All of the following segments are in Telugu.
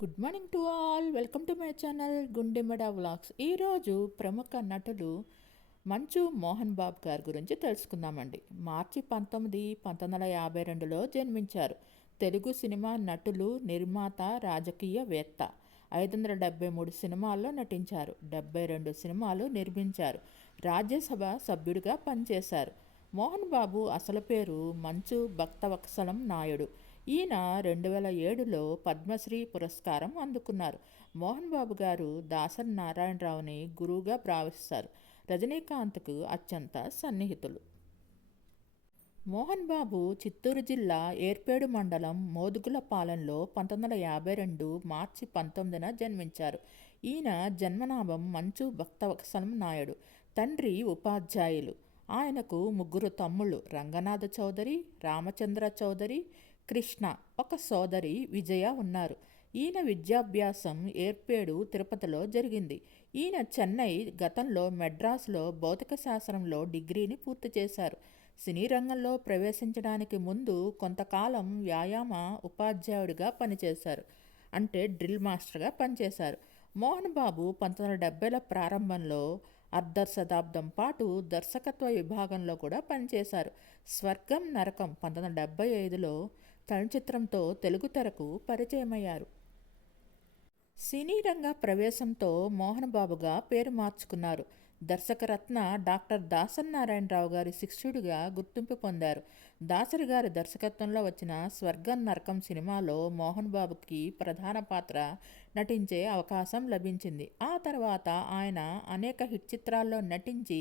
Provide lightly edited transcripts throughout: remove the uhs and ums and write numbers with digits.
Good morning to all. Welcome to my channel గుండెమడ vlogs. ఈరోజు ప్రముఖ నటులు మంచు మోహన్ బాబు గారి గురించి తెలుసుకుందామండి. మార్చి 19, 1952లో జన్మించారు. తెలుగు సినిమా నటులు, నిర్మాత, రాజకీయవేత్త. 573 సినిమాల్లో నటించారు. 72 సినిమాలు నిర్మించారు. రాజ్యసభ సభ్యుడిగా పనిచేశారు. మోహన్ బాబు అసలు పేరు మంచు భక్తవత్సలం నాయుడు. ఈయన 2007లో పద్మశ్రీ పురస్కారం అందుకున్నారు. మోహన్ బాబు గారు దాసరి నారాయణరావుని గురువుగా భావిస్తారు. రజనీకాంత్కు అత్యంత సన్నిహితులు. మోహన్ బాబు చిత్తూరు జిల్లా ఏర్పేడు మండలం మోదుగులపాలెంలో 1952 మార్చి 19న జన్మించారు. ఈయన జన్మనామం మంచు భక్తవత్సలం నాయుడు. తండ్రి ఉపాధ్యాయులు. ఆయనకు ముగ్గురు తమ్ముళ్ళు రంగనాథ చౌదరి, రామచంద్ర చౌదరి, కృష్ణ, ఒక సోదరి విజయ ఉన్నారు. ఈయన విద్యాభ్యాసం ఏర్పేడు, తిరుపతిలో జరిగింది. ఈయన చెన్నై, గతంలో మెడ్రాస్లో భౌతిక శాస్త్రంలో డిగ్రీని పూర్తి చేశారు. సినీ రంగంలో ప్రవేశించడానికి ముందు కొంతకాలం వ్యాయామ ఉపాధ్యాయుడిగా పనిచేశారు. అంటే డ్రిల్ మాస్టర్గా పనిచేశారు. మోహన్ బాబు 1970ల ప్రారంభంలో అర్ధ శతాబ్దం పాటు దర్శకత్వ విభాగంలో కూడా పనిచేశారు. స్వర్గం నరకం 1975లో చలనచిత్రంతో తెలుగు తెరకు పరిచయమయ్యారు. సినీ రంగ ప్రవేశంతో మోహన్ బాబుగా పేరు మార్చుకున్నారు. దర్శకరత్న డాక్టర్ దాసరి నారాయణరావు గారి శిష్యుడిగా గుర్తింపు పొందారు. దాసరి గారి దర్శకత్వంలో వచ్చిన స్వర్గం నరకం సినిమాలో మోహన్ బాబుకి ప్రధాన పాత్ర నటించే అవకాశం లభించింది. ఆ తర్వాత ఆయన అనేక హిట్ చిత్రాల్లో నటించి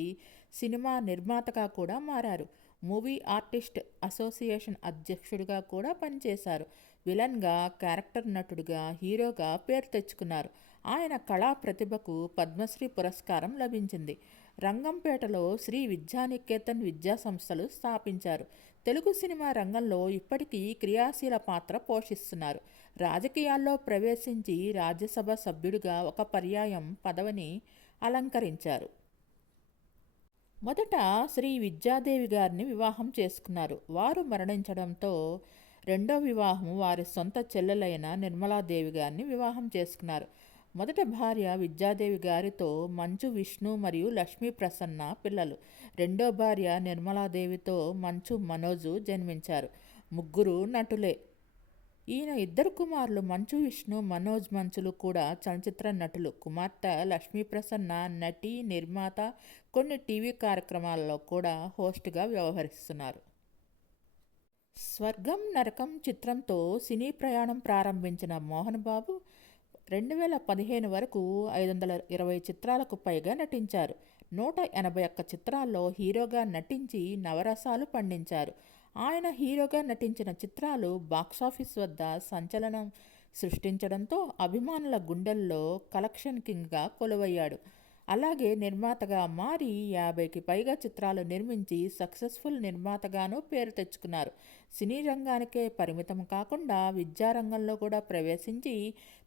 సినిమా నిర్మాతగా కూడా మారారు. మూవీ ఆర్టిస్ట్ అసోసియేషన్ అధ్యక్షుడిగా కూడా పనిచేశారు. విలన్గా, క్యారెక్టర్ నటుడిగా, హీరోగా పేరు తెచ్చుకున్నారు. ఆయన కళా ప్రతిభకు పద్మశ్రీ పురస్కారం లభించింది. రంగంపేటలో శ్రీ విద్యానికేతన్ విద్యా సంస్థలు స్థాపించారు. తెలుగు సినిమా రంగంలో ఇప్పటికీ క్రియాశీల పాత్ర పోషిస్తున్నారు. రాజకీయాల్లో ప్రవేశించి రాజ్యసభ సభ్యుడిగా ఒక పర్యాయం పదవిని అలంకరించారు. మొదట శ్రీ విద్యాదేవి గారిని వివాహం చేసుకున్నారు. వారు మరణించడంతో రెండో వివాహం వారి సొంత చెల్లెలైన నిర్మలాదేవి గారిని వివాహం చేసుకున్నారు. మొదట భార్య విద్యాదేవి గారితో మంచు విష్ణు మరియు లక్ష్మీ ప్రసన్న పిల్లలు. రెండో భార్య నిర్మలాదేవితో మంచు మనోజు జన్మించారు. ముగ్గురు నటులే. ఈయన ఇద్దరు కుమారులు మంచు విష్ణు, మనోజ్ మంచులు కూడా చలనచిత్ర నటులు. కుమార్తె లక్ష్మీప్రసన్న నటి, నిర్మాత, కొన్ని టీవీ కార్యక్రమాలలో కూడా హోస్ట్గా వ్యవహరిస్తున్నారు. స్వర్గం నరకం చిత్రంతో సినీ ప్రయాణం ప్రారంభించిన మోహన్ బాబు 2015 వరకు 520 చిత్రాలకు పైగా నటించారు. 181 చిత్రాల్లో హీరోగా నటించి నవరసాలు పండించారు. ఆయన హీరోగా నటించిన చిత్రాలు బాక్సాఫీస్ వద్ద సంచలనం సృష్టించడంతో అభిమానుల గుండెల్లో కలెక్షన్ కింగ్గా కొలువయ్యాడు. అలాగే నిర్మాతగా మారి 50కి పైగా చిత్రాలు నిర్మించి సక్సెస్ఫుల్ నిర్మాతగాను పేరు తెచ్చుకున్నారు. సినీ రంగానికే పరిమితం కాకుండా విద్యారంగంలో కూడా ప్రవేశించి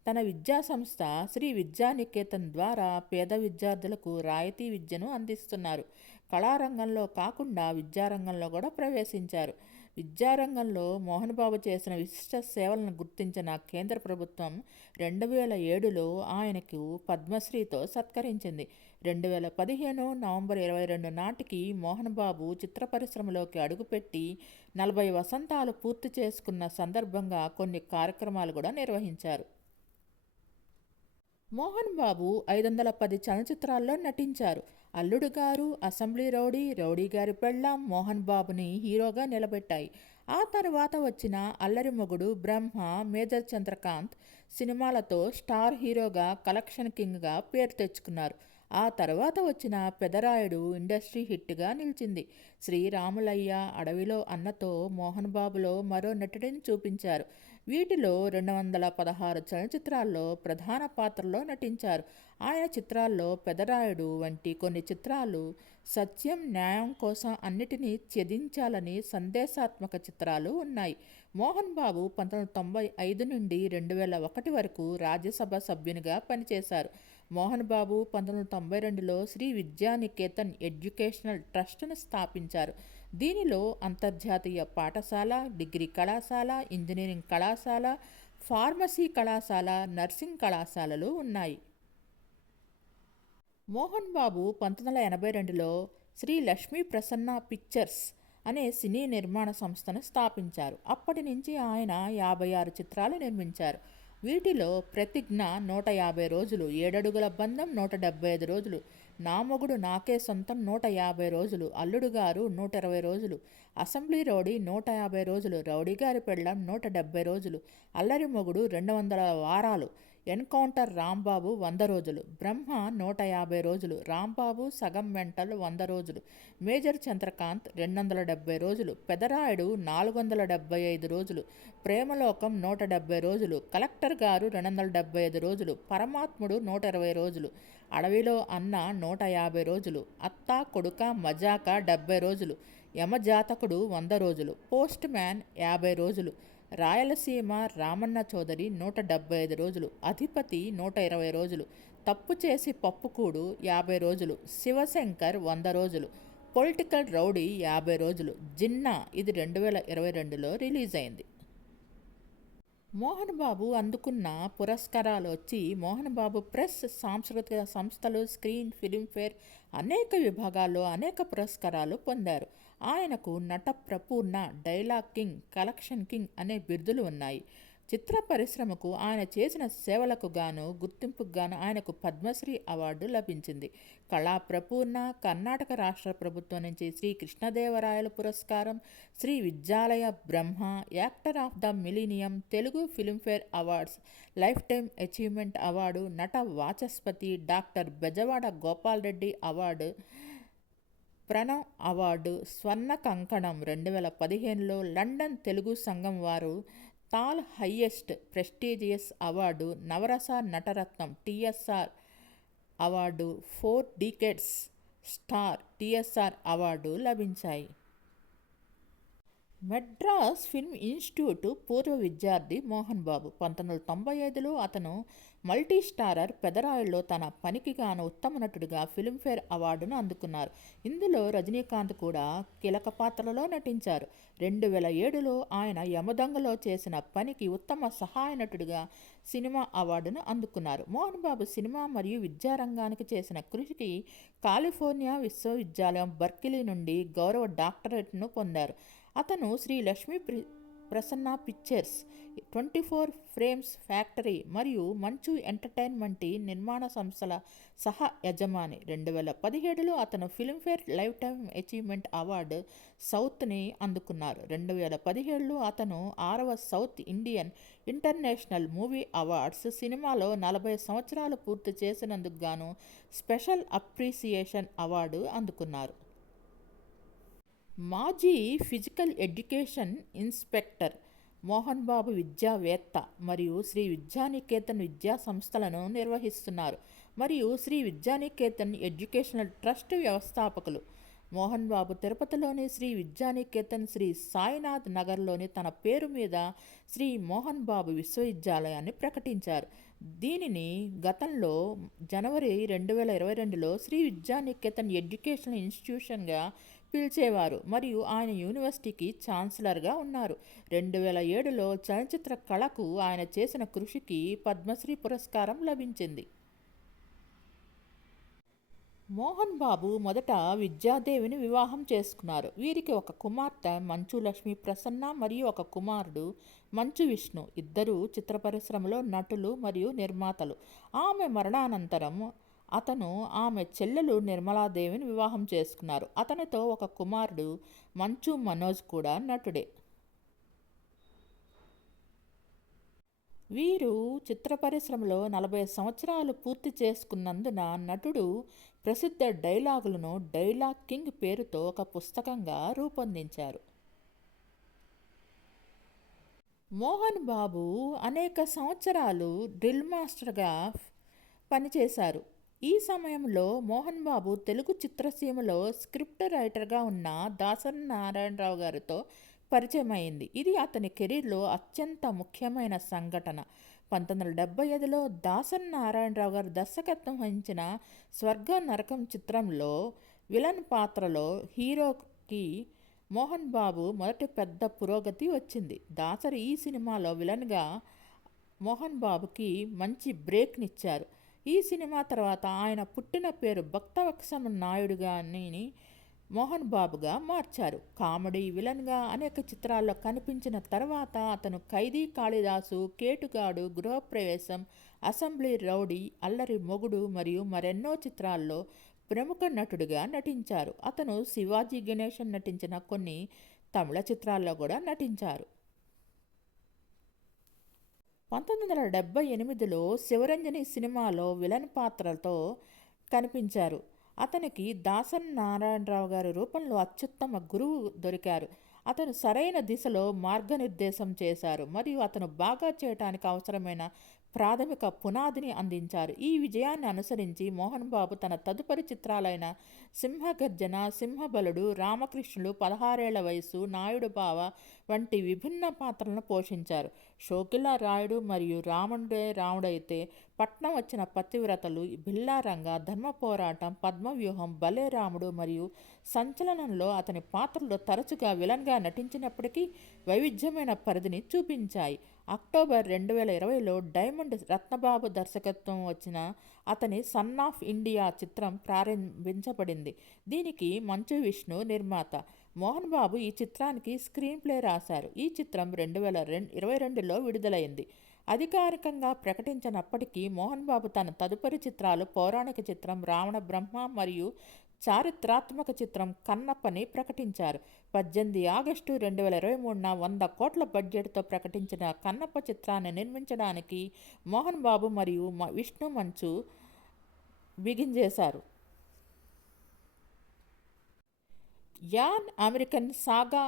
తన విద్యా సంస్థ శ్రీ విద్యానికేతన్ ద్వారా పేద విద్యార్థులకు రాయితీ విద్యను అందిస్తున్నారు. కళారంగంలో కాకుండా విద్యారంగంలో కూడా ప్రవేశించారు. విద్యారంగంలో మోహన్ బాబు చేసిన విశిష్ట సేవలను గుర్తించిన కేంద్ర ప్రభుత్వం 2007లో ఆయనకు పద్మశ్రీతో సత్కరించింది. 2015 నవంబర్ 22 నాటికి మోహన్ బాబు చిత్ర పరిశ్రమలోకి అడుగుపెట్టి 40 వసంతాలు పూర్తి చేసుకున్న సందర్భంగా కొన్ని కార్యక్రమాలు కూడా నిర్వహించారు. మోహన్ బాబు 510 చలనచిత్రాల్లో నటించారు. అల్లుడు గారు, అసెంబ్లీ రౌడీ, రౌడీ గారి పెళ్ళాం మోహన్ బాబుని హీరోగా నిలబెట్టాయి. ఆ తర్వాత వచ్చిన అల్లరి మొగుడు, బ్రహ్మ, మేజర్ చంద్రకాంత్ సినిమాలతో స్టార్ హీరోగా, కలెక్షన్ కింగ్గా పేరు తెచ్చుకున్నారు. ఆ తర్వాత వచ్చిన పెదరాయుడు ఇండస్ట్రీ హిట్గా నిలిచింది. శ్రీరాములయ్య, అడవిలో అన్నతో మోహన్ బాబులో మరో నటుడిని చూపించారు. వీటిలో 216 చలనచిత్రాల్లో ప్రధాన పాత్రలో నటించారు. ఆయన చిత్రాల్లో పెదరాయుడు వంటి కొన్ని చిత్రాలు సత్యం, న్యాయం కోసం అన్నిటినీ త్యజించాలని సందేశాత్మక చిత్రాలు ఉన్నాయి. మోహన్ బాబు 1995 నుండి 2001 వరకు రాజ్యసభ సభ్యునిగా పనిచేశారు. మోహన్ బాబు 1992లో శ్రీ విద్యానికేతన్ ఎడ్యుకేషనల్ ట్రస్ట్ను స్థాపించారు. దీనిలో అంతర్జాతీయ పాఠశాల, డిగ్రీ కళాశాల, ఇంజనీరింగ్ కళాశాల, ఫార్మసీ కళాశాల, నర్సింగ్ కళాశాలలు ఉన్నాయి. మోహన్ బాబు 1982లో శ్రీ లక్ష్మీ ప్రసన్న పిక్చర్స్ అనే సినీ నిర్మాణ సంస్థను స్థాపించారు. అప్పటి నుంచి ఆయన 56 చిత్రాలు నిర్మించారు. వీటిలో ప్రతిజ్ఞ 150 రోజులు, ఏడడుగుల బంధం 175 రోజులు, నా మొగుడు నాకే సొంతం 150 రోజులు, అల్లుడు గారు 120 రోజులు, అసెంబ్లీ రౌడీ 150 రోజులు, రౌడీ గారి పెళ్ళం 170 రోజులు, అల్లరి మొగుడు 200 వారాలు, ఎన్కౌంటర్ రాంబాబు 100 రోజులు, బ్రహ్మ 150 రోజులు, రాంబాబు సగం మెంటల్ 100 రోజులు, మేజర్ చంద్రకాంత్ 270 రోజులు, పెదరాయుడు 475 రోజులు, ప్రేమలోకం 170 రోజులు, కలెక్టర్ గారు 275 రోజులు, పరమాత్ముడు 120 రోజులు, అడవిలో అన్న 150 రోజులు, అత్త కొడుక మజాక 70 రోజులు, యమజాతకుడు 100 రోజులు, పోస్ట్ మ్యాన్ 50 రోజులు, రాయలసీమ రామన్న చౌదరి 175 రోజులు, అధిపతి 120 రోజులు, తప్పు చేసి పప్పుకూడు 50 రోజులు, శివశంకర్ 100 రోజులు, పొలిటికల్ రౌడీ 50 రోజులు, జిన్నా ఇది 2022లో రిలీజ్ అయింది. మోహన్ బాబు అందుకున్న పురస్కారాలు వచ్చి మోహన్ బాబు ప్రెస్, సాంస్కృతిక సంస్థలు, స్క్రీన్, ఫిలింఫేర్ అనేక విభాగాల్లో అనేక పురస్కారాలు పొందారు. ఆయనకు నట ప్రపూర్ణ, డైలాగ్ కింగ్, కలెక్షన్ కింగ్ అనే బిరుదులు ఉన్నాయి. చిత్ర పరిశ్రమకు ఆయన చేసిన సేవలకు గాను, గుర్తింపుకు గాను ఆయనకు పద్మశ్రీ అవార్డు లభించింది. కళా ప్రపూర్ణ, కర్ణాటక రాష్ట్ర ప్రభుత్వం నుంచి శ్రీ కృష్ణదేవరాయల పురస్కారం, శ్రీ విద్యాలయ బ్రహ్మ, actor of the millennium, Telugu Filmfare awards, lifetime achievement award, నట వాచస్పతి, doctor Bezawada Gopal Reddy award, Pranav award, స్వర్ణ కంకణం 2015లో లండన్ తెలుగు సంఘం వారు తాల్ హైయెస్ట్ ప్రెస్టీజియస్ అవార్డు, నవరస నటరత్నం TSR award, 4 decades star TSR award లభించాయి. మెడ్రాస్ ఫిల్మ్ ఇన్స్టిట్యూట్ పూర్వ విద్యార్థి మోహన్ బాబు. 1995లో అతను మల్టీ స్టారర్ పెదరాయుడులో తన పనికి గాను ఉత్తమ నటుడిగా ఫిల్మ్ఫేర్ అవార్డును అందుకున్నారు. ఇందులో రజనీకాంత్ కూడా కీలక పాత్రలో నటించారు. 2007లో ఆయన యమదొంగలో చేసిన పనికి ఉత్తమ సహాయ నటుడిగా సినిమా అవార్డును అందుకున్నారు. మోహన్ బాబు సినిమా మరియు విద్యారంగానికి చేసిన కృషికి కాలిఫోర్నియా విశ్వవిద్యాలయం బర్కిలీ నుండి గౌరవ డాక్టరేట్ను పొందారు. అతను Shri Lakshmi Prasanna pictures, 24 frames factory మరియు మంచు ఎంటర్టైన్మెంట్ నిర్మాణ సంస్థల సహ యజమాని. 2017లో అతను Filmfare lifetime achievement award సౌత్ని అందుకున్నారు. 2017లో అతను 6వ south Indian international movie awards సినిమాలో 40 సంవత్సరాలు పూర్తి చేసినందుకు గాను స్పెషల్ అప్రిసియేషన్ అవార్డు అందుకున్నారు. మాజీ physical education inspector Mohan Babu విద్యావేత్త మరియు శ్రీ విద్యానికేతన్ విద్యా సంస్థలను నిర్వహిస్తున్నారు మరియు శ్రీ విద్యానికేతన్ ఎడ్యుకేషనల్ ట్రస్ట్ వ్యవస్థాపకులు. మోహన్ బాబు తిరుపతిలోని శ్రీ విద్యానికేతన్, శ్రీ సాయినాథ్ నగర్లోని తన పేరు మీద శ్రీ మోహన్ బాబు విశ్వవిద్యాలయాన్ని ప్రకటించారు. దీనిని గతంలో జనవరి 2022లో శ్రీ విద్యానికేతన్ ఎడ్యుకేషనల్ ఇన్స్టిట్యూషన్గా పిలిచేవారు మరియు ఆయన యూనివర్సిటీకి ఛాన్సలర్గా ఉన్నారు. 2007లో చలనచిత్ర కళకు ఆయన చేసిన కృషికి పద్మశ్రీ పురస్కారం లభించింది. మోహన్ బాబు మొదట విద్యాదేవిని వివాహం చేసుకున్నారు. వీరికి ఒక కుమార్తె మంచు లక్ష్మీ ప్రసన్న మరియు ఒక కుమారుడు మంచు విష్ణు. ఇద్దరు చిత్ర పరిశ్రమలో నటులు మరియు నిర్మాతలు. ఆమె మరణానంతరం అతను ఆమె చెల్లెలు నిర్మలాదేవిని వివాహం చేసుకున్నారు. అతనితో ఒక కుమారుడు మంచు మనోజ్ కూడా నటుడే. వీరు చిత్ర పరిశ్రమలో 40 సంవత్సరాలు పూర్తి చేసుకున్నందున నటుడు ప్రసిద్ధ డైలాగులను డైలాగ్ కింగ్ పేరుతో ఒక పుస్తకంగా రూపొందించారు. మోహన్ బాబు అనేక సంవత్సరాలు డ్రిల్ మాస్టర్గా పనిచేశారు. ఈ సమయంలో మోహన్ బాబు తెలుగు చిత్రసీమలో స్క్రిప్ట్ రైటర్గా ఉన్న దాసరి నారాయణరావు గారితో పరిచయం అయింది. ఇది అతని కెరీర్లో అత్యంత ముఖ్యమైన సంఘటన. 1975లో దాసరి నారాయణరావు గారు దర్శకత్వం వహించిన స్వర్గ నరకం చిత్రంలో విలన్ పాత్రలో హీరోకి మోహన్ బాబు మొదటి పెద్ద పురోగతి వచ్చింది. దాసరి ఈ సినిమాలో విలన్గా మోహన్ బాబుకి మంచి బ్రేక్నిచ్చారు. ఈ సినిమా తర్వాత ఆయన పుట్టిన పేరు భక్తవత్సల నాయుడుగాని మోహన్ బాబుగా మార్చారు. కామెడీ విలన్గా అనేక చిత్రాల్లో కనిపించిన తర్వాత అతను ఖైదీ కాళిదాసు, కేటుగాడు, గృహప్రవేశం, అసెంబ్లీ రౌడీ, అల్లరి మొగుడు మరియు మరెన్నో చిత్రాల్లో ప్రముఖ నటుడిగా నటించారు. అతను శివాజీ గణేశన్ నటించిన కొన్ని తమిళ చిత్రాల్లో కూడా నటించారు. 1978లో శివరంజని సినిమాలో విలన్ పాత్రతో కనిపించారు. అతనికి దాసన్ నారాయణరావు గారి రూపంలో అత్యుత్తమ గురువు దొరికారు. అతను సరైన దిశలో మార్గనిర్దేశం చేశారు మరియు అతను బాగా చేయటానికి అవసరమైన ప్రాథమిక పునాదిని అందించారు. ఈ విజయాన్ని అనుసరించి మోహన్ బాబు తన తదుపరి చిత్రాలైన సింహగర్జన, సింహబలుడు, రామకృష్ణులు, 16 ఏళ్ల వయసు, నాయుడు బావ వంటి విభిన్న పాత్రలను పోషించారు. షోకిల రాయుడు మరియు రాముడే రాముడైతే, పట్నం వచ్చిన పతివ్రతలు, బిల్లారంగ, ధర్మ పోరాటం, పద్మవ్యూహం, భలే రాముడు మరియు సంచలనంలో అతని పాత్రలు తరచుగా విలన్గా నటించినప్పటికీ వైవిధ్యమైన పరిధిని చూపించాయి. అక్టోబర్ 2020లో డైమండ్ రత్నబాబు దర్శకత్వం వచ్చిన అతని సన్ ఆఫ్ ఇండియా చిత్రం ప్రారంభించబడింది. దీనికి మంచు విష్ణు నిర్మాత. మోహన్ బాబు ఈ చిత్రానికి స్క్రీన్ ప్లే రాశారు. ఈ చిత్రం 2022లో విడుదలైంది. అధికారికంగా ప్రకటించినప్పటికీ మోహన్ బాబు తన తదుపరి చిత్రాలు పౌరాణిక చిత్రం రావణ బ్రహ్మ మరియు చారిత్రాత్మక చిత్రం కన్నప్పని ప్రకటించారు. 18 ఆగస్టు 2023న 100 కోట్ల బడ్జెట్తో ప్రకటించిన కన్నప్ప చిత్రాన్ని నిర్మించడానికి మోహన్ బాబు మరియు విష్ణు మంచు బిగించేశారు. An American saga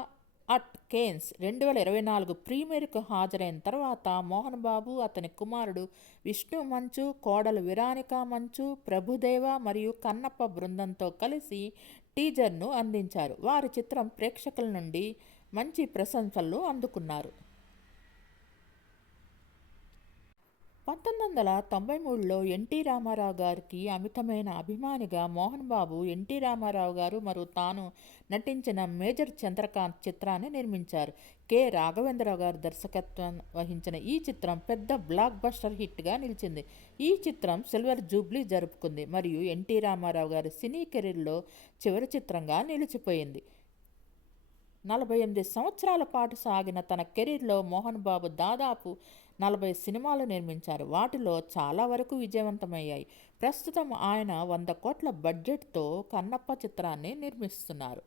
at Cannes 2024 ప్రీమియర్కు హాజరైన తర్వాత మోహన్ బాబు, అతని కుమారుడు విష్ణు మంచు, కోడలు విరానికా మంచు, ప్రభుదేవ మరియు కన్నప్ప బృందంతో కలిసి టీజర్ను అందించారు. వారి చిత్రం ప్రేక్షకుల నుండి మంచి ప్రశంసలు అందుకున్నారు. 1993లో ఎన్టీ రామారావు గారికి అమితమైన అభిమానిగా మోహన్ బాబు ఎన్టీ రామారావు గారు మరియు తాను నటించిన మేజర్ చంద్రకాంత్ చిత్రాన్ని నిర్మించారు. కె రాఘవేంద్రరావు గారు దర్శకత్వం వహించిన ఈ చిత్రం పెద్ద బ్లాక్ బస్టర్ హిట్గా నిలిచింది. ఈ చిత్రం సిల్వర్ జూబ్లీ జరుపుకుంది మరియు ఎన్టీ రామారావు గారి సినీ కెరీర్లో చివరి చిత్రంగా నిలిచిపోయింది. 48 సంవత్సరాల పాటు సాగిన తన కెరీర్లో మోహన్ బాబు దాదాపు 40 సినిమాలు నిర్మించారు. వాటిలో చాలా వరకు విజయవంతమయ్యాయి. ప్రస్తుతం ఆయన 100 కోట్ల బడ్జెట్తో కన్నప్ప చిత్రాన్ని నిర్మిస్తున్నారు.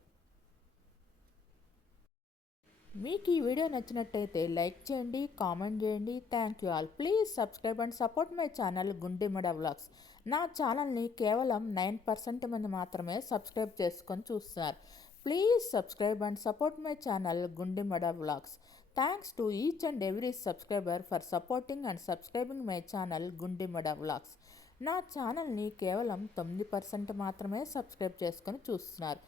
మీకు ఈ వీడియో నచ్చినట్టయితే లైక్ చేయండి, కామెంట్ చేయండి. Thank you all. Please subscribe and support my channel గుండెమడ vlogs. నా ఛానల్ని కేవలం 9% మంది మాత్రమే సబ్స్క్రైబ్ చేసుకొని చూస్తున్నారు. Please subscribe and support my channel Gundimada Vlogs. Thanks to each and every subscriber for supporting and subscribing my channel Gundimada Vlogs. నా ఛానల్ని కేవలం 9% మాత్రమే సబ్స్క్రైబ్ చేసుకొని చూస్తున్నారు.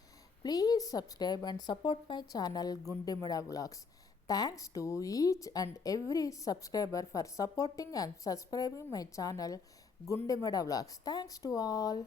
Please subscribe and support my channel గుండెమడ vlogs. Thanks to each and every subscriber for supporting and subscribing my channel గుండెమడ vlogs. Thanks to all.